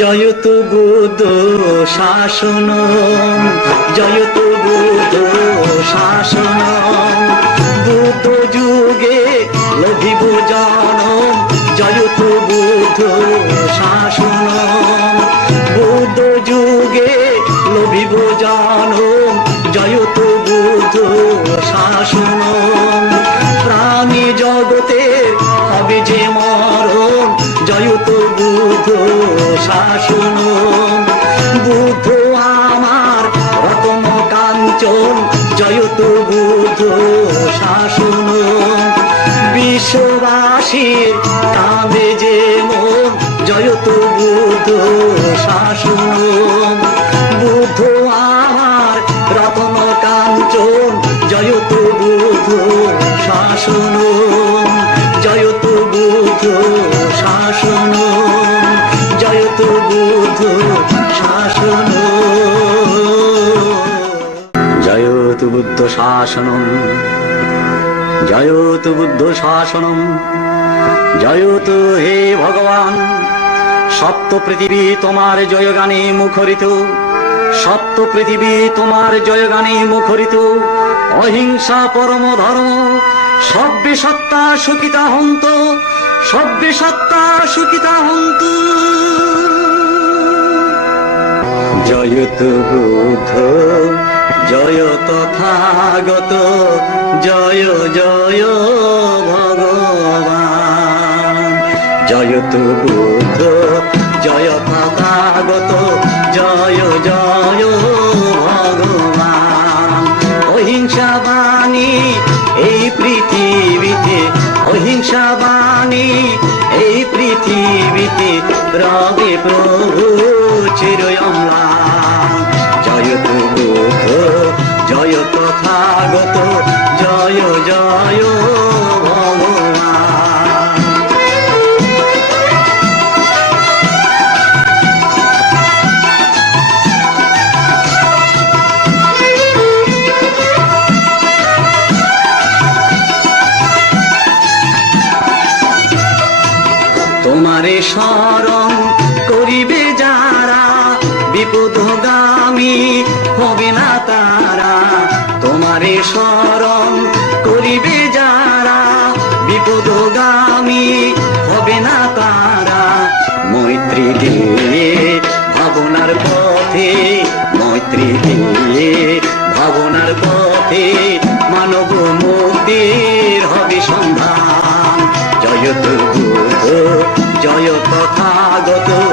জয়ত বুদ্ধ শাসন জয়ত বুদ্ধ শাসন বুদ্ধ যুগে লভিব জনম। জয়ত বুদ্ধ শাসন বুদ্ধ যুগে লভিব জনম। জয়ত বুদ্ধ শাসন প্রাণী জগতের হবে যে মরণ। জয়ত বুদ্ধ শাসন। বুদ্ধ আমার রতন কাঞ্চন জয়ত বুদ্ধ শাসন। বিশ্ববাসীর কাঁদে যে মন জয়ত বুদ্ধ শাসন বুদ্ধ আমার রতন কাঞ্চন জয়ত বুদ্ধ শাসন। শাসনম। জয়তু বুদ্ধ শাসনম। জয়তু হে ভগবান, সপ্ত পৃথিবী তোমার জয়গানে মুখরিত। সপ্ত পৃথিবী তোমার জয়গানে মুখরিত। অহিংসা পরম ধর্ম, সব্যে সত্তা সুখিতা হন্ত। সব্যে সত্তা সুখিতা হন্ত। জয়ত বুদ্ধ জয় তথাগত, জয় জয় ভগবান। জয়ত বুদ্ধ, জয় তথাগত, জয় জয় ভগবান। অহিংসা বাণী এই পৃথিবীতে, অহিংসা বাণী এই পৃথিবীতে, রবে প্রভু চিরয়ম্লান তোমারে স্মরণ করিবে যারা বিপদগামী হবে না তারা। তোমারে স্মরণ করিবে যারা বিপদগামী হবে না তারা। মৈত্রী দিয়ে ভাবনার পথে, মৈত্রী দিয়ে ভাবনার পথে মানব মুক্তির হবে সন্ধান। জয়ত বুদ্ধ জয় তথাগত